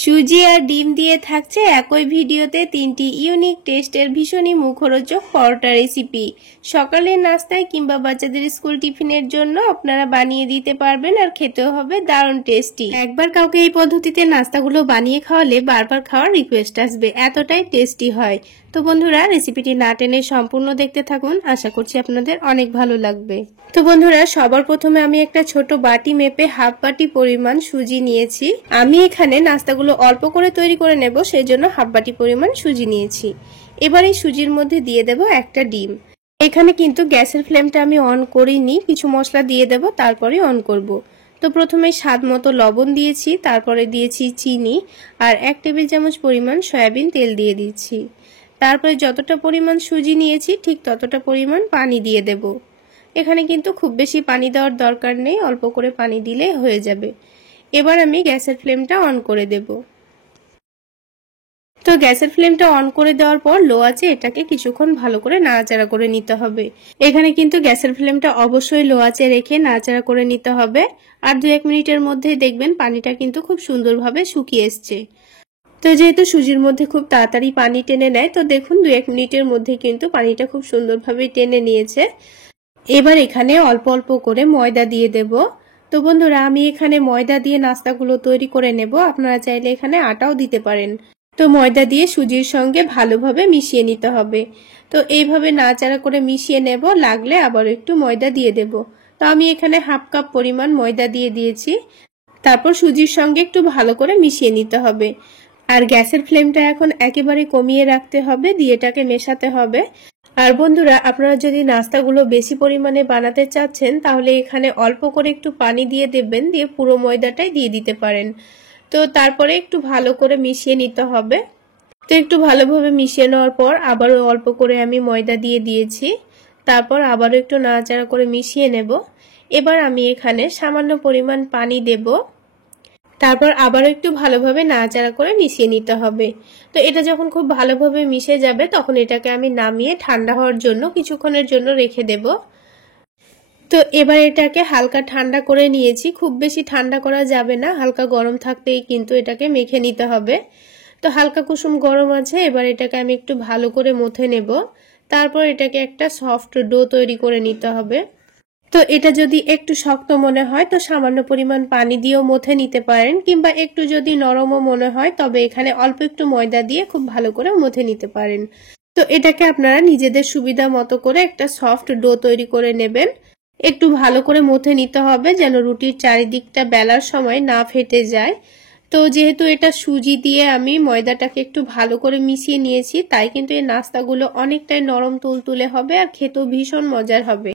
সুজি আর ডিম দিয়ে থাকছে একই ভিডিওতে তিনটি ইউনিক টেস্টের ভীষণই মুখরোচক পরোটা রেসিপি। সকালের নাস্তায় কিংবা বাচ্চাদের স্কুল টিফিনের জন্য আপনারা বানিয়ে দিতে পারবেন আর খেতেও হবে দারুণ টেস্টি। একবার কাউকে এই পদ্ধতিতে নাস্তাগুলো বানিয়ে খাওয়ালে বারবার খাওয়ার রিকোয়েস্ট আসবে, এতটাই টেস্টি হয়। তো বন্ধুরা, রেসিপিটি না টেনে সম্পূর্ণ দেখতে থাকুন, আশা করছি আপনাদের অনেক ভালো লাগবে। তো বন্ধুরা, সবার প্রথমে আমি একটা ছোট বাটি মেপে হাফ বাটি পরিমাণ সুজি নিয়েছি। আমি এখানে নাস্তাগুলো অল্প করে তৈরি করে নেব, সেই জন্য হাফ বাটি পরিমাণ সুজি নিয়েছি। এবার এই সুজির মধ্যে দিয়ে দেব একটা ডিম। এখানে কিন্তু গ্যাসের ফ্লেমটা আমি অন করিনি, কিছু মশলা দিয়ে দেব তারপরে অন করব। তো প্রথমে স্বাদ মতো লবণ দিয়েছি, তারপরে দিয়েছি চিনি আর 1 টেবিল চামচ পরিমাণ সয়াবিন তেল দিয়ে দিচ্ছি। তারপরে যতটা পরিমাণ সুজি নিয়েছি ঠিক ততটা পরিমাণ পানি দিয়ে দেব। এখানে কিন্তু খুব বেশি পানি দেওয়ার দরকার নেই, অল্প করে পানি দিলে হয়ে যাবে। এবার আমি গ্যাসের ফ্লেমটা অন করে দেব। তো গ্যাসের ফ্লেমটা অন করে দেওয়ার পর লো আঁচে এটাকে কিছুক্ষণ ভালো করে নাড়াচাড়া করে নিতে হবে। এখানে কিন্তু গ্যাসের ফ্লেমটা অবশ্যই লো আঁচে রেখে নাড়াচাড়া করে নিতে হবে। আর 2-1 মিনিটের মধ্যেই দেখবেন পানিটা কিন্তু খুব সুন্দরভাবে শুকিয়ে এসছে। তো যেহেতু সুজির মধ্যে খুব তাড়াতাড়ি পানি টেনে নেয়, তো দেখুন 2-1 মিনিটের মধ্যে কিন্তু পানিটা খুব সুন্দরভাবে টেনে নিয়েছে। এবার এখানে অল্প অল্প করে ময়দা দিয়ে দেব। তো বন্ধুরা, আমি এখানে ময়দা দিয়ে নাস্তাগুলো তৈরি করে নেব, আপনারা চাইলে এখানে আটাও দিতে পারেন। তো ময়দা দিয়ে সুজির সঙ্গে ভালোভাবে মিশিয়ে নিতে হবে। তো এইভাবে নাড়াচাড়া করে মিশিয়ে নেব, লাগলে আবার একটু ময়দা দিয়ে দেব। তো আমি এখানে হাফ কাপ পরিমাণ ময়দা দিয়ে দিয়েছি। তারপর সুজির সঙ্গে একটু ভালো করে মিশিয়ে নিতে হবে। আর গ্যাসের ফ্লেমটা এখন একেবারে কমিয়ে রাখতে হবে, দিয়ে এটাকে মেশাতে হবে। আর বন্ধুরা, আপনারা যদি নাস্তাগুলো বেশি পরিমাণে বানাতে চাচ্ছেন তাহলে এখানে অল্প করে একটু পানি দিয়ে দেবেন, দিয়ে পুরো ময়দাটাই দিয়ে দিতে পারেন। তো তারপরে একটু ভালো করে মিশিয়ে নিতে হবে। তো একটু ভালোভাবে মিশিয়ে নেওয়ার পর আবারও অল্প করে আমি ময়দা দিয়ে দিয়েছি। তারপর আবারও একটু নাড়াচাড়া করে মিশিয়ে নেব। এবার আমি এখানে সামান্য পরিমাণ পানি দেব। তারপর আবারও একটু ভালোভাবে নাড়াচাড়া করে মিশিয়ে নিতে হবে। তো এটা যখন খুব ভালোভাবে মিশে যাবে তখন এটাকে আমি নামিয়ে ঠান্ডা হওয়ার জন্য কিছুক্ষণের জন্য রেখে দেব। তো এবার এটাকে হালকা ঠান্ডা করে নিয়েছি, খুব বেশি ঠান্ডা করা যাবে না, হালকা গরম থাকতেই কিন্তু এটাকে মেখে নিতে হবে। তো হালকা কুসুম গরম আছে, এবার এটাকে আমি একটু ভালো করে মথে নেব। তারপর এটাকে একটা সফট ডো তৈরি করে নিতে হবে। তো এটা যদি একটু শক্ত মনে হয় তো সামান্য পরিমাণ পানি দিয়েও মথে নিতে পারেন, কিংবা একটু যদি নরমও মনে হয় তবে এখানে অল্প একটু ময়দা দিয়ে খুব ভালো করে মথে নিতে পারেন। তো এটাকে আপনারা নিজেদের সুবিধা মতো করে একটা সফট ডো তৈরি করে নেবেন। একটু ভালো করে মথে নিতে হবে যেন রুটির চারিদিকটা বেলার সময় না ফেটে যায়। তো যেহেতু এটা সুজি দিয়ে আমি ময়দাটাকে একটু ভালো করে মিশিয়ে নিয়েছি, তাই কিন্তু এই নাস্তাগুলো অনেকটাই নরম তুলতুলে হবে আর খেতেও ভীষণ মজার হবে।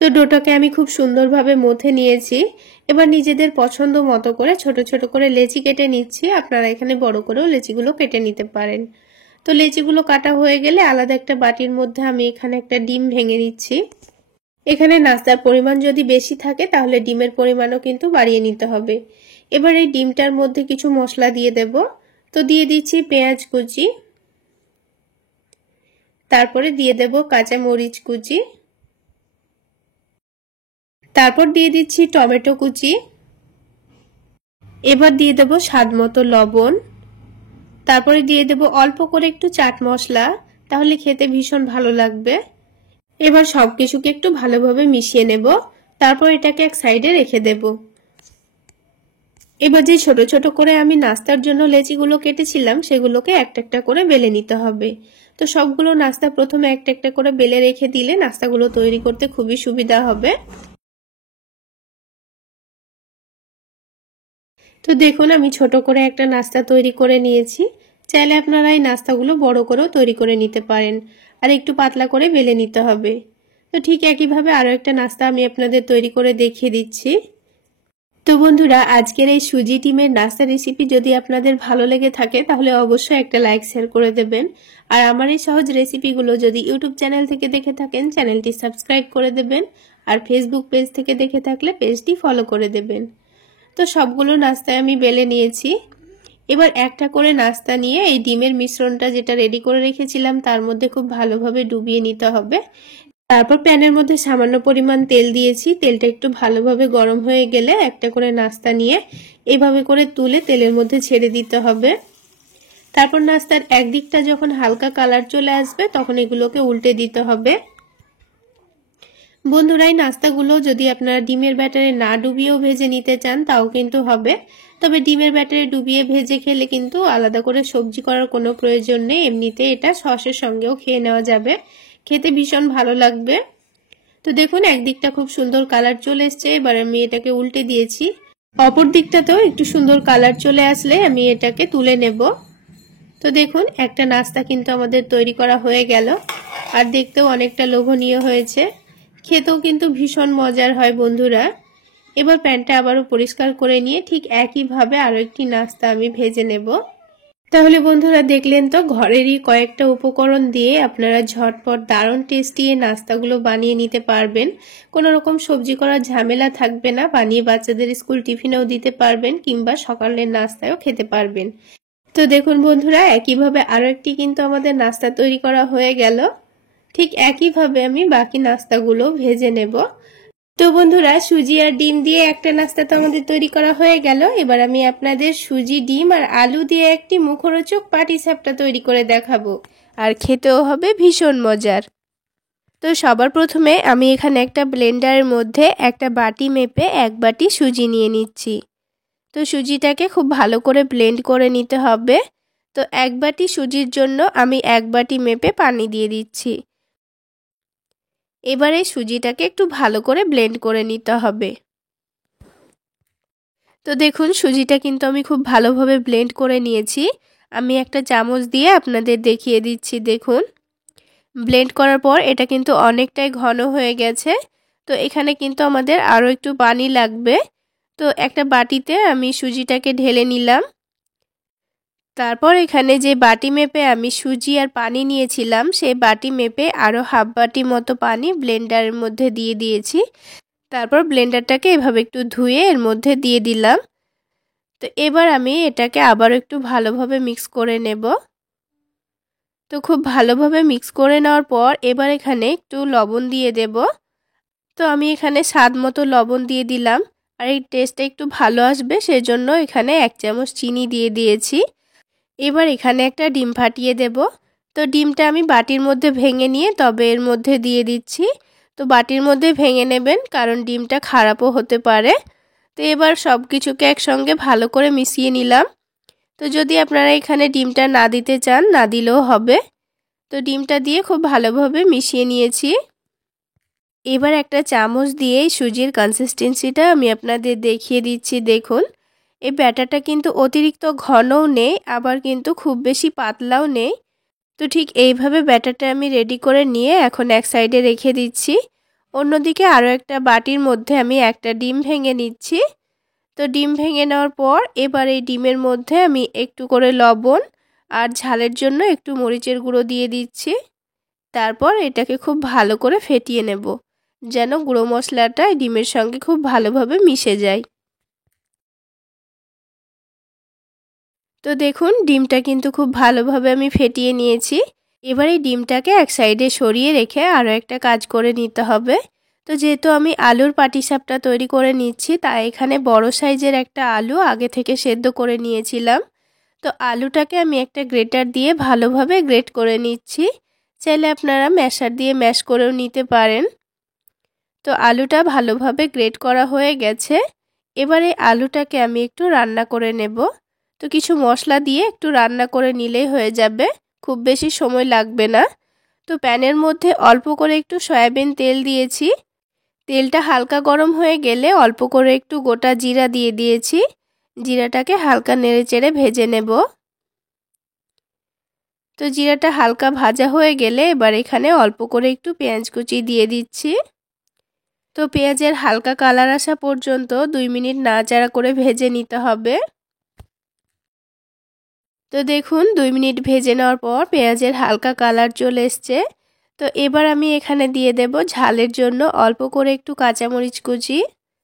তো ডোটাকে আমি খুব সুন্দরভাবে মথে নিয়েছি। এবার নিজেদের পছন্দ মতো করে ছোট ছোট করে লেচি কেটে নিচ্ছি, আপনারা এখানে বড় করেও লেচিগুলো কেটে নিতে পারেন। তো লেচিগুলো কাটা হয়ে গেলে আলাদা একটা বাটির মধ্যে আমি এখানে একটা ডিম ভেঙে নিচ্ছি। এখানে নাস্তার পরিমাণ যদি বেশি থাকে তাহলে ডিমের পরিমাণও কিন্তু বাড়িয়ে নিতে হবে। এবার এই ডিমটার মধ্যে কিছু মশলা দিয়ে দেব। তো দিয়ে দিচ্ছি পেঁয়াজ কুচি, তারপরে দিয়ে দেব কাঁচা মরিচ কুচি, তারপর দিয়ে দিচ্ছি টমেটো কুচি। এবার দিয়ে দেব স্বাদ মতো লবণ, তারপরে দিয়ে দেব অল্প করে একটু চাট মশলা, তাহলে খেতে ভীষণ ভালো লাগবে। এবার সবকিছুকে একটু ভালোভাবে মিশিয়ে নেব, তারপর এটাকে এক সাইডে রেখে দেব। এবার যে ছোট ছোট করে আমি নাস্তার জন্য লেচিগুলো কেটেছিলাম সেগুলোকে একটা একটা করে বেলে নিতে হবে। তো সবগুলো নাস্তা প্রথমে একটা একটা করে বেলে রেখে দিলে নাস্তাগুলো তৈরি করতে খুবই সুবিধা হবে। তো দেখুন, আমি ছোট করে একটা নাস্তা তৈরি করে নিয়েছি। চাইলে আপনারা এই নাস্তাগুলো বড় করেও তৈরি করে নিতে পারেন, আর একটু পাতলা করে বেলে নিতে হবে। তো ঠিক একইভাবে আরও একটা নাস্তা আমি আপনাদের তৈরি করে দেখিয়ে দিচ্ছি। তো বন্ধুরা, আজকের এই সুজি ডিমের নাস্তা রেসিপি যদি আপনাদের ভালো লেগে থাকে তাহলে অবশ্যই একটা লাইক শেয়ার করে দেবেন। আর আমার এই সহজ রেসিপিগুলো যদি ইউটিউব চ্যানেল থেকে দেখে থাকেন চ্যানেলটি সাবস্ক্রাইব করে দেবেন, আর ফেসবুক পেজ থেকে দেখে থাকলে পেজটি ফলো করে দেবেন। তো সবগুলো নাস্তায় আমি বেলে নিয়েছি। এবার একটা করে নাস্তা নিয়ে এই ডিমের মিশ্রণটা যেটা রেডি করে রেখেছিলাম তার মধ্যে খুব ভালোভাবে ডুবিয়ে নিতে হবে। তারপর প্যানের মধ্যে সামান্য পরিমাণ তেল দিয়েছি। তেলটা একটু ভালোভাবে গরম হয়ে গেলে একটা করে নাস্তা নিয়ে এভাবে করে তুলে তেলের মধ্যে ছেড়ে দিতে হবে। তারপর নাস্তার একদিকটা যখন হালকা কালার চলে আসবে তখন এগুলোকে উল্টে দিতে হবে। বন্ধুরা, এই নাস্তাগুলো যদি আপনারা ডিমের ব্যাটারে না ডুবিয়েও ভেজে নিতে চান তাও কিন্তু হবে। তবে ডিমের ব্যাটারে ডুবিয়ে ভেজে খেলে কিন্তু আলাদা করে সবজি করার কোনো প্রয়োজন নেই, এমনিতে এটা সসের সঙ্গেও খেয়ে নেওয়া যাবে, খেতে ভীষণ ভালো লাগবে। তো দেখুন একদিকটা খুব সুন্দর কালার চলে এসছে, এবার আমি এটাকে উল্টে দিয়েছি। অপর দিকটাতেও একটু সুন্দর কালার চলে আসলে আমি এটাকে তুলে নেব। তো দেখুন একটা নাস্তা কিন্তু আমাদের তৈরি করা হয়ে গেল, আর দেখতেও অনেকটা লোভনীয় হয়েছে, খেতেও কিন্তু ভীষণ মজার হয় বন্ধুরা। এবার প্যানটা আবারও পরিষ্কার করে নিয়ে ঠিক একইভাবে আরও একটি নাস্তা আমি ভেজে নেব। তাহলে বন্ধুরা দেখলেন তো, ঘরেরই কয়েকটা উপকরণ দিয়ে আপনারা ঝটপট দারুণ টেস্টি এই নাস্তাগুলো বানিয়ে নিতে পারবেন। কোনো রকম সবজি করার ঝামেলা থাকবে না, বানিয়ে বাচ্চাদের স্কুল টিফিনেও দিতে পারবেন কিংবা সকালের নাস্তায়ও খেতে পারবেন। তো দেখুন বন্ধুরা একইভাবে আরও একটি কিন্তু আমাদের নাস্তা তৈরি করা হয়ে গেল। ঠিক একইভাবে আমি বাকি নাস্তাগুলো ভেজে নেব। তো বন্ধুরা সুজি আর ডিম দিয়ে একটা নাস্তা তো আমাদের তৈরি করা হয়ে গেল। এবার আমি আপনাদের সুজি, ডিম আর আলু দিয়ে একটি মুখরোচক পাটিসাপটা তৈরি করে দেখাবো, আর খেতেও হবে ভীষণ মজার। তো সবার প্রথমে আমি এখানে একটা ব্লেন্ডারের মধ্যে একটা বাটি মেপে 1 বাটি সুজি নিয়ে নিচ্ছি। তো সুজিটাকে খুব ভালো করে ব্লেন্ড করে নিতে হবে। তো 1 বাটি সুজির জন্য আমি 1 বাটি মেপে পানি দিয়ে দিচ্ছি। এবারে সুজিটাকে একটু ভালো করে ব্লেন্ড করে নিতে হবে। তো দেখুন সুজিটা কিন্তু আমি খুব ভালোভাবে ব্লেন্ড করে নিয়েছি। আমি একটা চামচ দিয়ে আপনাদের দেখিয়ে দিচ্ছি। দেখুন ব্লেন্ড করার পর এটা কিন্তু অনেকটাই ঘন হয়ে গেছে। তো এখানে কিন্তু আমাদের আরও একটু পানি লাগবে। তো একটা বাটিতে আমি সুজিটাকে ঢেলে নিলাম। তারপর এখানে যে বাটি মেপে আমি সুজি আর পানি নিয়েছিলাম সেই বাটি মেপে আরও হাফ বাটি মতো পানি ব্লেন্ডারের মধ্যে দিয়ে দিয়েছি। তারপর ব্লেন্ডারটাকে এভাবে একটু ধুয়ে এর মধ্যে দিয়ে দিলাম। তো এবার আমি এটাকে আবার একটু ভালোভাবে মিক্স করে নেব। তো খুব ভালোভাবে মিক্স করে নেওয়ার পর এবার এখানে একটু লবণ দিয়ে দেব। তো আমি এখানে স্বাদ মতো লবণ দিয়ে দিলাম, আর এই টেস্টটা একটু ভালো আসবে সেজন্য এখানে 1 চামচ চিনি দিয়ে দিয়েছি। এবার এখানে একটা ডিম ফাটিয়ে দেব। তো ডিমটা আমি বাটির মধ্যে ভেঙে নিয়ে তবে এর মধ্যে দিয়ে দিচ্ছি। তো বাটির মধ্যে ভেঙে নেবেন, কারণ ডিমটা খারাপও হতে পারে। তো এবার সব কিছুকে একসঙ্গে ভালো করে মিশিয়ে নিলাম। তো যদি আপনারা এখানে ডিমটা না দিতে চান না দিলেও হবে। তো ডিমটা দিয়ে খুব ভালোভাবে মিশিয়ে নিয়েছি। এবার একটা চামচ দিয়ে সুজির কনসিস্টেন্সিটা আমি আপনাদের দেখিয়ে দিচ্ছি। দেখুন এই ব্যাটারটা কিন্তু অতিরিক্ত ঘনও নেই, আবার কিন্তু খুব বেশি পাতলাও নেই। তো ঠিক এইভাবে ব্যাটারটা আমি রেডি করে নিয়ে এখন এক সাইডে রেখে দিচ্ছি। অন্যদিকে আরও একটা বাটির মধ্যে আমি একটা ডিম ভেঙে নিচ্ছি। তো ডিম ভেঙে নেওয়ার পর এবার এই ডিমের মধ্যে আমি একটু করে লবণ আর ঝালের জন্য একটু মরিচের গুঁড়ো দিয়ে দিচ্ছি। তারপর এটাকে খুব ভালো করে ফেটিয়ে নেব, যেন গুঁড়ো মশলাটা ডিমের সঙ্গে খুব ভালোভাবে মিশে যায়। তো দেখুন ডিমটা কিন্তু খুব ভালোভাবে আমি ফেটিয়ে নিয়েছি। এবার এই ডিমটাকে এক সাইডে সরিয়ে রেখে আরও একটা কাজ করে নিতে হবে। তো যেহেতু আমি আলুর পাটিসাপটা তৈরি করে নিচ্ছি, তাই এখানে বড় সাইজের একটা আলু আগে থেকে সেদ্ধ করে নিয়েছিলাম। তো আলুটাকে আমি একটা গ্রেটার দিয়ে ভালোভাবে গ্রেট করে নিচ্ছি। চাইলে আপনারা ম্যাশার দিয়ে ম্যাশ করেও নিতে পারেন। তো আলুটা ভালোভাবে গ্রেট করা হয়ে গেছে। এবারে আলুটাকে আমি একটু রান্না করে নেব। তো কিছু মশলা দিয়ে একটু রান্না করে নিলেই হয়ে যাবে, খুব বেশি সময় লাগবে না। তো প্যানের মধ্যে অল্প করে একটু সয়াবিন তেল দিয়েছি। তেলটা হালকা গরম হয়ে গেলে অল্প করে একটু গোটা জিরা দিয়ে দিয়েছি। জিরাটাকে হালকা নেড়েচেড়ে ভেজে নেব। তো জিরাটা হালকা ভাজা হয়ে গেলে এবার এখানে অল্প করে একটু পেঁয়াজ কুচি দিয়ে দিচ্ছি। তো পেঁয়াজের হালকা কালার আসা পর্যন্ত 2 মিনিট নাড়াচাড়া করে ভেজে নিতে হবে। তো দেখুন 2 মিনিট ভেজে নেওয়ার পর পেঁয়াজের হালকা কালার চলে এসছে। তো এবার আমি এখানে দিয়ে দেব ঝালের জন্য অল্প করে একটু কাঁচামরিচ কুচি।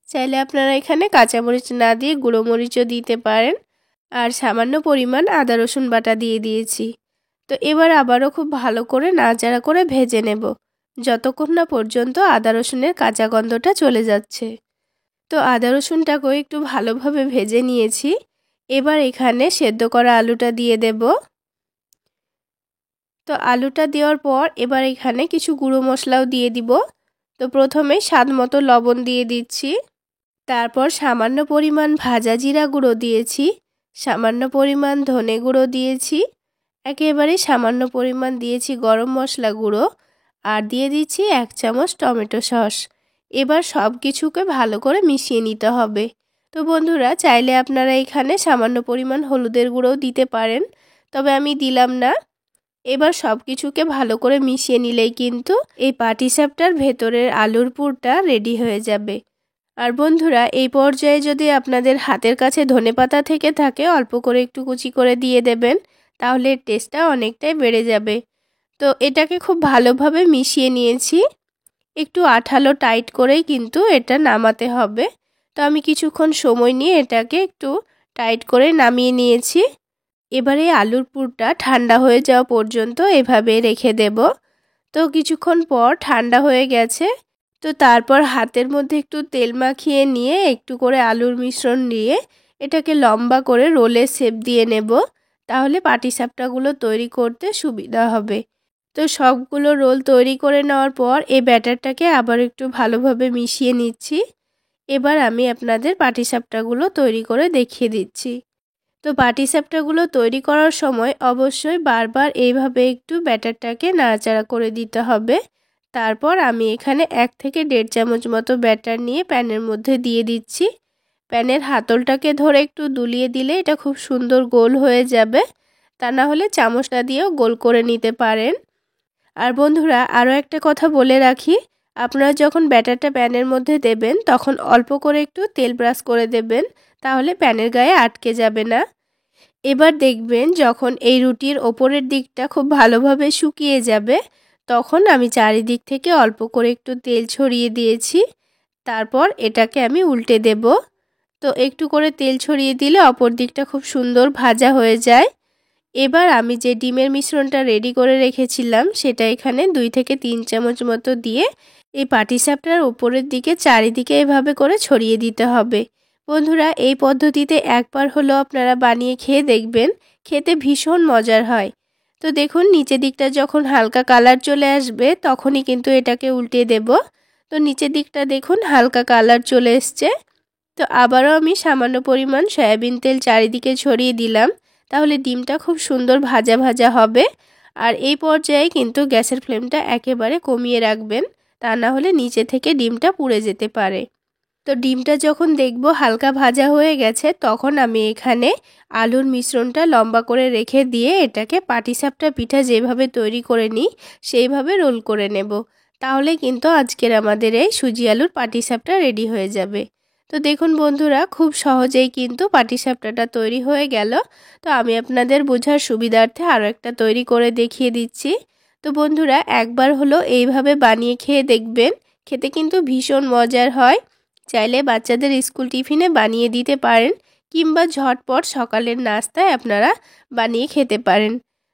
চাইলে আপনারা এখানে কাঁচামরিচ না দিয়ে গুঁড়ো মরিচও দিতে পারেন। আর সামান্য পরিমাণ আদা রসুন বাটা দিয়ে দিয়েছি। তো এবার আবারও খুব ভালো করে নাড়াচাড়া করে ভেজে নেব। যতক্ষণ না পর্যন্ত আদা রসুনের কাঁচা গন্ধটা চলে যাচ্ছে। তো আদা রসুনটাকেও একটু ভালোভাবে ভেজে নিয়েছি। এবার এখানে সেদ্ধ করা আলুটা দিয়ে দেব। তো আলুটা দেওয়ার পর এবার এখানে কিছু গুঁড়ো মশলাও দিয়ে দিব। তো প্রথমে স্বাদ মতো লবণ দিয়ে দিচ্ছি। তারপর সামান্য পরিমাণ ভাজা জিরা গুঁড়ো দিয়েছি, সামান্য পরিমাণ ধনে গুঁড়ো দিয়েছি, একেবারে সামান্য পরিমাণ দিয়েছি গরম মশলা গুঁড়ো, আর দিয়ে দিচ্ছি 1 চামচ টমেটো সস। এবার সব কিছুকে ভালো করে মিশিয়ে নিতে হবে। তো বন্ধুরা, চাইলে আপনারা এখানে সামান্য পরিমাণ হলুদের গুঁড়োও দিতে পারেন, তবে আমি দিলাম না। এবার সব কিছুকে ভালো করে মিশিয়ে নিলেই কিন্তু এই পাটিসাপটার ভেতরের আলুর পুরটা রেডি হয়ে যাবে। আর বন্ধুরা, এই পর্যায়ে যদি আপনাদের হাতের কাছে ধনেপাতা থেকে থাকে অল্প করে একটু কুচি করে দিয়ে দেবেন, তাহলে টেস্টটা অনেকটাই বেড়ে যাবে। তো এটাকে খুব ভালোভাবে মিশিয়ে নিয়েছি। একটু আঠালো টাইট করেই কিন্তু এটা নামাতে হবে। তো আমি কিছুক্ষণ সময় নিয়ে এটাকে একটু টাইট করে নামিয়ে নিয়েছি। এবারে আলুর পুরটা ঠান্ডা হয়ে যাওয়া পর্যন্ত এভাবে রেখে দেব। তো কিছুক্ষণ পর ঠান্ডা হয়ে গেছে। তো তারপর হাতের মধ্যে একটু তেল মাখিয়ে নিয়ে একটু করে আলুর মিশ্রণ দিয়ে এটাকে লম্বা করে রোলের শেপ দিয়ে নেব, তাহলে পাটিসাপটাগুলো তৈরি করতে সুবিধা হবে। তো সবগুলো রোল তৈরি করে নেওয়ার পর এই ব্যাটারটাকে আবার একটু ভালোভাবে মিশিয়ে নিচ্ছি। এবার আমি আপনাদের পাটিসাপটাগুলো তৈরি করে দেখিয়ে দিচ্ছি। তো পাটিসাপটাগুলো তৈরি করার সময় অবশ্যই বারবার এইভাবে একটু ব্যাটারটাকে নাড়াচাড়া করে দিতে হবে। তারপর আমি এখানে 1 থেকে 1.5 চামচ মতো ব্যাটার নিয়ে প্যানের মধ্যে দিয়ে দিচ্ছি। প্যানের হাতলটাকে ধরে একটু দুলিয়ে দিলে এটা খুব সুন্দর গোল হয়ে যাবে। তা না হলে চামচটা দিয়েও গোল করে নিতে পারেন। আর বন্ধুরা, আরও একটা কথা বলে রাখি, আপনারা যখন ব্যাটারটা প্যানের মধ্যে দেবেন তখন অল্প করে একটু তেল ব্রাশ করে দেবেন, তাহলে প্যানের গায়ে আটকে যাবে না। এবার দেখবেন যখন এই রুটির ওপরের দিকটা খুব ভালোভাবে শুকিয়ে যাবে, তখন আমি চারিদিক থেকে অল্প করে একটু তেল ছড়িয়ে দিয়েছি। তারপর এটাকে আমি উল্টে দেব। তো একটু করে তেল ছড়িয়ে দিলে অপর দিকটা খুব সুন্দর ভাজা হয়ে যায়। এবার আমি যে ডিমের মিশ্রণটা রেডি করে রেখেছিলাম সেটা এখানে 2 থেকে 3 চামচ মতো দিয়ে এই পাটিসাপটার উপরের দিকে চারিদিকে এভাবে করে ছড়িয়ে দিতে হবে। বন্ধুরা, এই পদ্ধতিতে একবার হলো আপনারা বানিয়ে খেয়ে দেখবেন, খেতে ভীষণ মজার হয়। তো দেখুন, নিচের দিকটা যখন হালকা কালার চলে আসবে তখনই কিন্তু এটাকে উল্টে দেব। তো নিচের দিকটা দেখুন হালকা কালার চলে এসছে। তো আবারও আমি সামান্য পরিমাণ সয়াবিন তেল চারিদিকে ছড়িয়ে দিলাম, তাহলে ডিমটা খুব সুন্দর ভাজা ভাজা হবে। আর এই পর্যায়ে কিন্তু গ্যাসের ফ্লেমটা একেবারে কমিয়ে রাখবেন, তা না হলে নিচে থেকে ডিমটা পুড়ে যেতে পারে। তো ডিমটা যখন দেখব হালকা ভাজা হয়ে গেছে, তখন আমি এখানে আলুর মিশ্রণটা লম্বা করে রেখে দিয়ে এটাকে পাটিসাপটা পিঠা যেভাবে তৈরি করে নিই সেইভাবে রোল করে নেব। তাহলে কিন্তু আজকের আমাদের এই সুজি আলুর পাটিসাপটা রেডি হয়ে যাবে। তো দেখুন বন্ধুরা, খুব সহজেই কিন্তু পাটিসাপটাটা তৈরি হয়ে গেল। তো আমি আপনাদের বোঝার সুবিধার্থে আরও একটা তৈরি করে দেখিয়ে দিচ্ছি। তো বন্ধুরা, একবার হলো এইভাবে বানিয়ে খেয়ে দেখবেন, খেতে কিন্তু ভীষণ মজার হয়। চাইলে বাচ্চাদের স্কুল টিফিনে বানিয়ে দিতে পারেন, কিংবা ঝটপট সকালের নাস্তায় আপনারা বানিয়ে খেতে পারেন।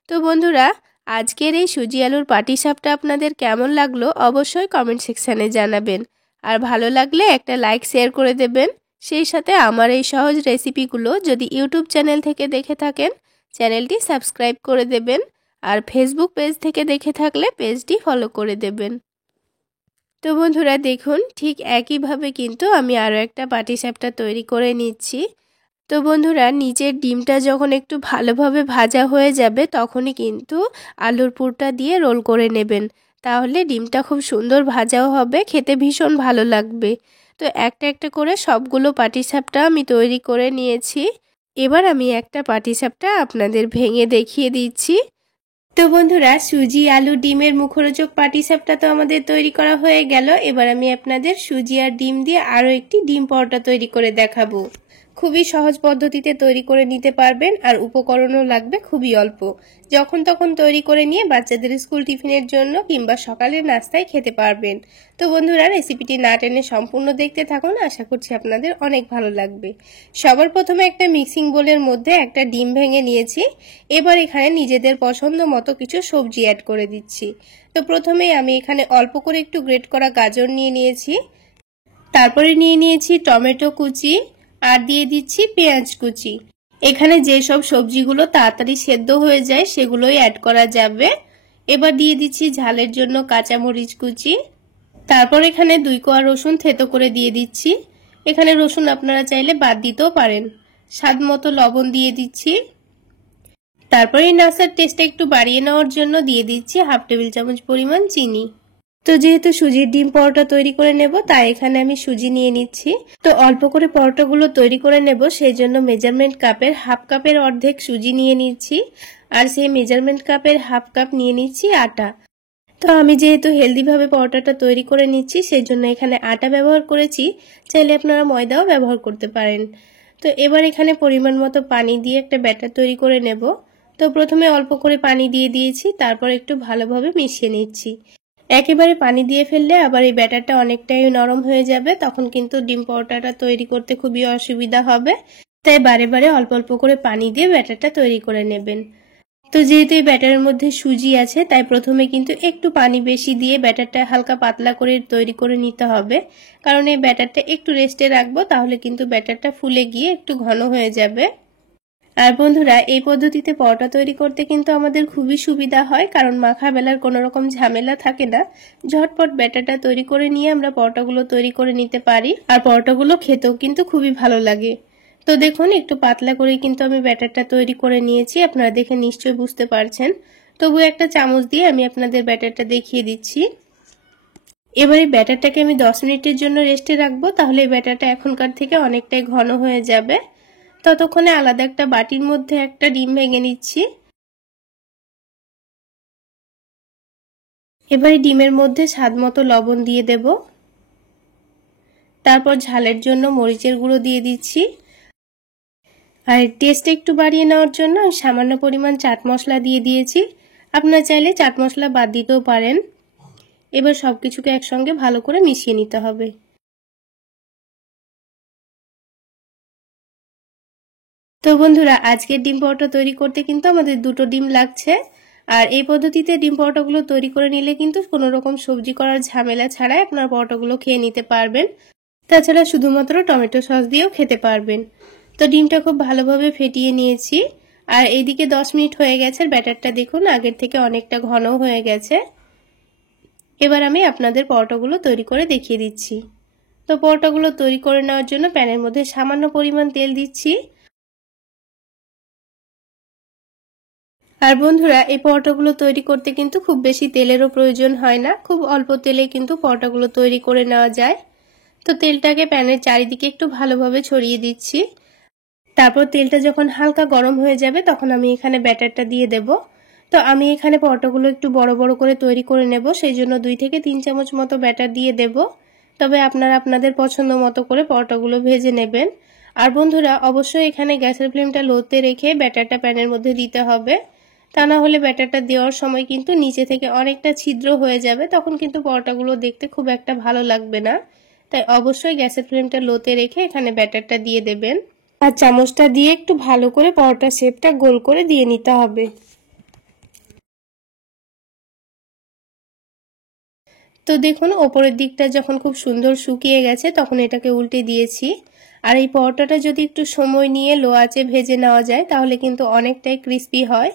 তো বন্ধুরা, আজকের এই সুজি আলুর পাটিসাপটা আপনাদের কেমন লাগলো অবশ্যই কমেন্ট সেকশানে জানাবেন। আর ভালো লাগলে একটা লাইক শেয়ার করে দেবেন। সেই সাথে আমার এই সহজ রেসিপিগুলো যদি ইউটিউব চ্যানেল থেকে দেখে থাকেন, চ্যানেলটি সাবস্ক্রাইব করে দেবেন। আর ফেসবুক পেজ থেকে দেখে থাকলে পেজটি ফলো করে দেবেন। তো বন্ধুরা দেখুন, ঠিক একইভাবে কিন্তু আমি আরও একটা পাটিসাপটা তৈরি করে নিচ্ছি। তো বন্ধুরা, নিচের ডিমটা যখন একটু ভালোভাবে ভাজা হয়ে যাবে তখনই কিন্তু আলুর পুরটা দিয়ে রোল করে নেবেন, তাহলে ডিমটা খুব সুন্দর ভাজাও হবে, খেতে ভীষণ ভালো লাগবে। তো একটা একটা করে সবগুলো পাটিসাপটা আমি তৈরি করে নিয়েছি। এবার আমি একটা পাটিসাপটা আপনাদের ভেঙে দেখিয়ে দিচ্ছি। তো বন্ধুরা, সুজি আলু ডিমের মুখরোচক পাটিসাপটা তো আমাদের তৈরি করা হয়ে গেল। এবার আমি আপনাদের সুজি আর ডিম দিয়ে আরও একটি ডিম পরোটা তৈরি করে দেখাবো। খুবই সহজ পদ্ধতিতে তৈরি করে নিতে পারবেন আর উপকরণও লাগবে খুবই অল্প। যখন তখন তৈরি করে নিয়ে বাচ্চাদের স্কুল টিফিনের জন্য কিংবা সকালের নাস্তায় খেতে পারবেন। তো বন্ধুরা, রেসিপিটি না টেনে সম্পূর্ণ দেখতে থাকুন, আশা করছি আপনাদের অনেক ভালো লাগবে। সবার প্রথমে একটা মিক্সিং বোলের মধ্যে একটা ডিম ভেঙে নিয়েছি। এবার এখানে নিজেদের পছন্দ মতো কিছু সবজি অ্যাড করে দিচ্ছি। তো প্রথমেই আমি এখানে অল্প করে একটু গ্রেট করা গাজর নিয়ে নিয়েছি, তারপরে নিয়ে নিয়েছি টমেটো কুচি আর দিয়ে দিচ্ছি পেঁয়াজ কুচি। এখানে যেসব সবজিগুলো তাড়াতাড়ি সেদ্ধ হয়ে যায় সেগুলোই অ্যাড করা যাবে। এবার দিয়ে দিচ্ছি ঝালের জন্য কাঁচামরিচ কুচি, তারপর এখানে 2 কোয়া রসুন থেতো করে দিয়ে দিচ্ছি। এখানে রসুন আপনারা চাইলে বাদ দিতেও পারেন। স্বাদ মতো লবণ দিয়ে দিচ্ছি। তারপরে এই নাস্তার টেস্টটা একটু বাড়িয়ে নেওয়ার জন্য দিয়ে দিচ্ছি 1/2 টেবিল চামচ পরিমাণ চিনি। তো যেহেতু সুজির ডিম পরোটা তৈরি করে নেব, তাই এখানে আমি সুজি নিয়ে নিচ্ছি। তো অল্প করে পরোটাগুলো তৈরি করে নেব, সেই জন্য মেজারমেন্ট কাপের 1/2 কাপের অর্ধেক সুজি নিয়ে নিচ্ছি আর সেই মেজারমেন্ট কাপের 1/2 কাপ নিয়ে নিচ্ছি আটা। তো আমি যেহেতু হেলদিভাবে পরোটাটা তৈরি করে নিচ্ছি, সেই জন্য এখানে আটা ব্যবহার করেছি, চাইলে আপনারা ময়দাও ব্যবহার করতে পারেন। তো এবার এখানে পরিমাণ মতো পানি দিয়ে একটা ব্যাটার তৈরি করে নেব। তো প্রথমে অল্প করে পানি দিয়ে দিয়েছি, তারপর একটু ভালোভাবে মিশিয়ে নিচ্ছি। একেবারে পানি দিয়ে ফেললে আবার এই ব্যাটারটা অনেকটাই নরম হয়ে যাবে, তখন কিন্তু ডিম পরোটাটা তৈরি করতে খুবই অসুবিধা হবে। তাই বারে বারে অল্প অল্প করে পানি দিয়ে ব্যাটারটা তৈরি করে নেবেন। তো যেহেতু এই ব্যাটারের মধ্যে সুজি আছে, তাই প্রথমে কিন্তু একটু পানি বেশি দিয়ে ব্যাটারটা হালকা পাতলা করে তৈরি করে নিতে হবে, কারণ এই ব্যাটারটা একটু রেস্টে রাখবো, তাহলে কিন্তু ব্যাটারটা ফুলে গিয়ে একটু ঘন হয়ে যাবে। আর বন্ধুরা, এই পদ্ধতিতে পরোটা তৈরি করতে কিন্তু আমাদের খুবই সুবিধা হয়, কারণ মাখা বেলার কোনো রকম ঝামেলা থাকে না। ঝটপট ব্যাটারটা তৈরি করে নিয়ে আমরা পরোটাগুলো তৈরি করে নিতে পারি, আর পরোটাগুলো খেতেও কিন্তু খুবই ভালো লাগে। তো দেখুন, একটু পাতলা করে কিন্তু আমি ব্যাটারটা তৈরি করে নিয়েছি, আপনারা দেখে নিশ্চয়ই বুঝতে পারছেন। তবু একটা চামচ দিয়ে আমি আপনাদের ব্যাটারটা দেখিয়ে দিচ্ছি। এবারে ব্যাটারটাকে আমি 10 মিনিটের জন্য রেস্টে রাখবো, তাহলে এই ব্যাটারটা এখনকার থেকে অনেকটাই ঘন হয়ে যাবে। ততক্ষণে আলাদা একটা বাটির মধ্যে একটা ডিম ভেঙে নিচ্ছি। এবারে ডিমের মধ্যে স্বাদ মতো লবণ দিয়ে দেব, তারপর ঝালের জন্য মরিচের গুঁড়ো দিয়ে দিচ্ছি, আর টেস্ট একটু বাড়িয়ে নেওয়ার জন্য সামান্য পরিমাণ চাট মশলা দিয়ে দিয়েছি। আপনারা চাইলে চাট মশলা বাদ দিতেও পারেন। এবার সবকিছুকে একসঙ্গে ভালো করে মিশিয়ে নিতে হবে। তো বন্ধুরা, আজকের ডিম পরোটা তৈরি করতে কিন্তু আমাদের 2টো ডিম লাগছে, আর এই পদ্ধতিতে ডিম পরোটাগুলো তৈরি করে নিলে কিন্তু কোনো রকম সবজি করার ঝামেলা ছাড়াই আপনার পরোটাগুলো খেয়ে নিতে পারবেন। তাছাড়া শুধুমাত্র টমেটো সস দিয়েও খেতে পারবেন। তো ডিমটা খুব ভালোভাবে ফেটিয়ে নিয়েছি, আর এইদিকে 10 মিনিট হয়ে গেছে। ব্যাটারটা দেখুন আগের থেকে অনেকটা ঘন হয়ে গেছে। এবার আমি আপনাদের পরোটাগুলো তৈরি করে দেখিয়ে দিচ্ছি। তো পরোটাগুলো তৈরি করে নেওয়ার জন্য প্যানের মধ্যে সামান্য পরিমাণ তেল দিচ্ছি। আর বন্ধুরা, এই পরোটাগুলো তৈরি করতে কিন্তু খুব বেশি তেলেরও প্রয়োজন হয় না, খুব অল্প তেলে কিন্তু পরোটাগুলো তৈরি করে নেওয়া যায়। তো তেলটাকে প্যানের চারিদিকে একটু ভালোভাবে ছড়িয়ে দিচ্ছি। তারপর তেলটা যখন হালকা গরম হয়ে যাবে, তখন আমি এখানে ব্যাটারটা দিয়ে দেব। তো আমি এখানে পরোটাগুলো একটু বড় বড় করে তৈরি করে নেব, সেই জন্য 2 থেকে 3 চামচ মতো ব্যাটার দিয়ে দেব। তবে আপনারা আপনাদের পছন্দ মতো করে পরোটাগুলো ভেজে নেবেন। আর বন্ধুরা, অবশ্যই এখানে গ্যাসের ফ্লেমটা লোতে রেখে ব্যাটারটা প্যানের মধ্যে দিতে হবে, তা না হলে ব্যাটারটা দেওয়ার সময় কিন্তু নিচে থেকে অনেকটা ছিদ্র হয়ে যাবে, তখন কিন্তু পরোটাগুলো দেখতে খুব একটা ভালো লাগবে না। তাই অবশ্যই গ্যাসের ফ্লেমটা লোতে রেখে এখানে ব্যাটারটা দিয়ে দেবেন, আর চামচটা দিয়ে একটু ভালো করে পরোটার শেপটা গোল করে দিয়ে নিতে হবে। তো দেখুন, ওপরের দিকটা যখন খুব সুন্দর শুকিয়ে গেছে, তখন এটাকে উল্টে দিয়েছি। আর এই পরোটাটা যদি একটু সময় নিয়ে লো আঁচে ভেজে নেওয়া যায়, তাহলে কিন্তু অনেকটাই ক্রিস্পি হয়।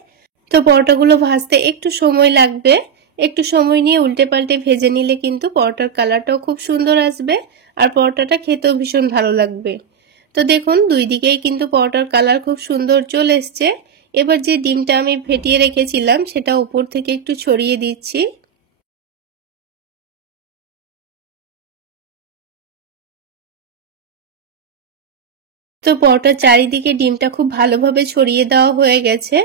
তো পরোটাগুলো ভাজতে একটু সময় লাগবে, একটু সময় নিয়ে উল্টে পাল্টে ভেজে নিলে কিন্তু পরোটার কালারটাও খুব সুন্দর আসবে, আর পরোটাটা খেতেও ভীষণ ভালো লাগবে। তো দেখুন, 2 দিকেই কিন্তু পরোটার কালার খুব সুন্দর চলে এসছে। এবার যে ডিমটা আমি ফেটিয়ে রেখেছিলাম, সেটা উপর থেকে একটু ছড়িয়ে দিচ্ছি। তো পরোটার চারিদিকে ডিমটা খুব ভালোভাবে ছড়িয়ে দেওয়া হয়ে গেছে।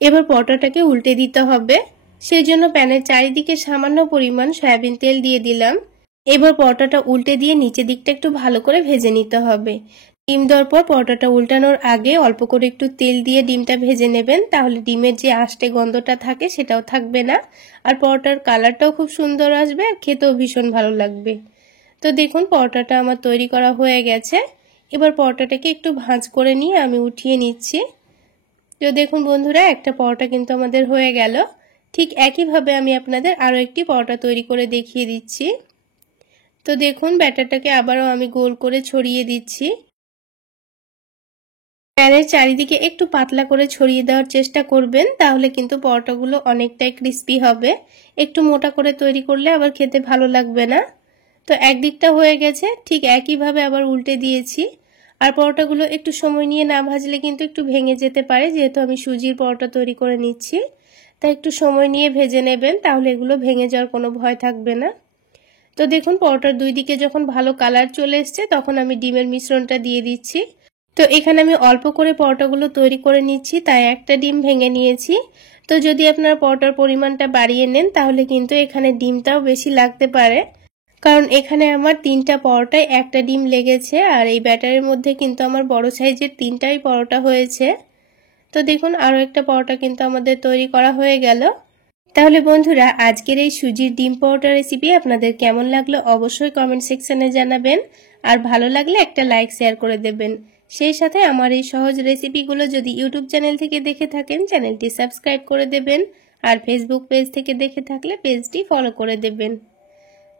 এবার পরোটাটাকে উল্টে দিতে হবে, সেই জন্য প্যানের চারিদিকে সামান্য পরিমাণ সয়াবিন তেল দিয়ে দিলাম। এবার পরোটাটা উল্টে দিয়ে নিচের দিকটা একটু ভালো করে ভেজে নিতে হবে। ডিম দেওয়ার পর পরোটাটা উল্টানোর আগে অল্প করে একটু তেল দিয়ে ডিমটা ভেজে নেবেন, তাহলে ডিমের যে আষ্টে গন্ধটা থাকে সেটাও থাকবে না, আর পরোটার কালারটাও খুব সুন্দর আসবে আর খেতেও ভীষণ ভালো লাগবে। তো দেখুন পরোটাটা আমার তৈরি করা হয়ে গেছে। এবার পরোটাটাকে একটু ভাঁজ করে নিয়ে আমি উঠিয়ে নিচ্ছি। তো দেখুন বন্ধুরা, একটা পরোটা কিন্তু আমাদের হয়ে গেল। ঠিক একইভাবে আমি আপনাদের আরও একটি পরোটা তৈরি করে দেখিয়ে দিচ্ছি। তো দেখুন ব্যাটারটাকে আবারও আমি গোল করে ছড়িয়ে দিচ্ছি। প্যানের চারিদিকে একটু পাতলা করে ছড়িয়ে দেওয়ার চেষ্টা করবেন, তাহলে কিন্তু পরোটাগুলো অনেকটাই ক্রিস্পি হবে। একটু মোটা করে তৈরি করলে আবার খেতে ভালো লাগবে না। তো একদিকটা হয়ে গেছে, ঠিক একইভাবে আবার উল্টে দিয়েছি। আর পরোটাগুলো একটু সময় নিয়ে না ভাজলে কিন্তু একটু ভেঙে যেতে পারে, যেহেতু আমি সুজির পরোটা তৈরি করে নিচ্ছি। তাই একটু সময় নিয়ে ভেজে নেবেন, তাহলে এগুলো ভেঙে যাওয়ার কোনো ভয় থাকবে না। তো দেখুন পরোটার দুই দিকে যখন ভালো কালার চলে এসছে, তখন আমি ডিমের মিশ্রণটা দিয়ে দিচ্ছি। তো এখানে আমি অল্প করে পরোটাগুলো তৈরি করে নিচ্ছি, তাই একটা ডিম ভেঙে নিয়েছি। তো যদি আপনারা পরোটার পরিমাণটা বাড়িয়ে নেন, তাহলে কিন্তু এখানে ডিমটাও বেশি লাগতে পারে, কারণ এখানে আমার 3টা পরোটায় একটা ডিম লেগেছে, আর এই ব্যাটারের মধ্যে কিন্তু আমার বড় সাইজের 3টাই পরোটা হয়েছে। তো দেখুন আরও একটা পরোটা কিন্তু আমাদের তৈরি করা হয়ে গেল। তাহলে বন্ধুরা, আজকের এই সুজির ডিম পরোটা রেসিপি আপনাদের কেমন লাগলো অবশ্যই কমেন্ট সেকশনে জানাবেন, আর ভালো লাগলে একটা লাইক শেয়ার করে দেবেন। সেই সাথে আমার এই সহজ রেসিপিগুলো যদি ইউটিউব চ্যানেল থেকে দেখে থাকেন, চ্যানেলটি সাবস্ক্রাইব করে দেবেন, আর ফেসবুক পেজ থেকে দেখে থাকলে পেজটি ফলো করে দেবেন।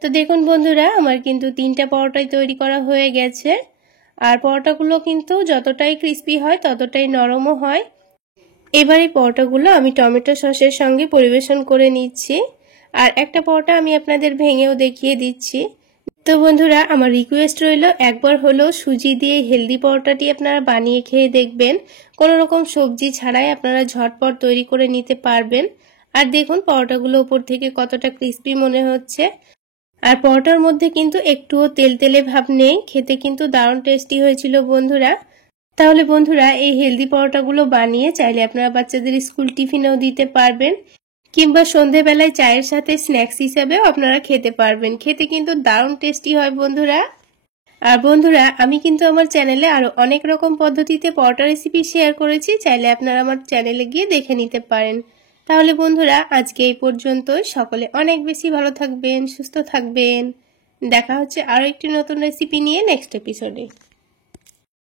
তো দেখুন বন্ধুরা, আমার কিন্তু 3টা পরোটাই তৈরি করা হয়ে গেছে, আর পরোটাগুলো কিন্তু যতটাই ক্রিস্পি হয় ততটাই নরমও হয়। এবার এই পরোটাগুলো আমি টমেটো সসের সঙ্গে পরিবেশন করে নিচ্ছি, আর একটা পরোটা আমি আপনাদের ভেঙেও দেখিয়ে দিচ্ছি। তো বন্ধুরা, আমার রিকোয়েস্ট রইল একবার হলেও সুজি দিয়ে হেলদি পরোটাটি আপনারা বানিয়ে খেয়ে দেখবেন। কোনো রকম সবজি ছাড়াই আপনারা ঝটপট তৈরি করে নিতে পারবেন। আর দেখুন পরোটাগুলো উপর থেকে কতটা ক্রিস্পি মনে হচ্ছে, আর পরোটার মধ্যে কিন্তু একটুও তেলতেলে ভাব নেই, খেতে কিন্তু দারুণ টেস্টি হয়েছিল বন্ধুরা। তাহলে বন্ধুরা, এই হেলদি পরোটাগুলো বানিয়ে চাইলে আপনারা বাচ্চাদের স্কুল টিফিনেও দিতে পারবেন, কিংবা সন্ধেবেলায় চায়ের সাথে স্ন্যাক্স হিসাবেও আপনারা খেতে পারবেন। খেতে কিন্তু দারুণ টেস্টি হয় বন্ধুরা। আর বন্ধুরা, আমি কিন্তু আমার চ্যানেলে আরো অনেক রকম পদ্ধতিতে পরোটা রেসিপি শেয়ার করেছি, চাইলে আপনারা আমার চ্যানেলে গিয়ে দেখে নিতে পারেন। তাহলে বন্ধুরা, আজকে এই পর্যন্তই। সকলে অনেক বেশি ভালো থাকবেন, সুস্থ থাকবেন। দেখা হচ্ছে আরো একটি নতুন রেসিপি নিয়ে নেক্সট এপিসোডে।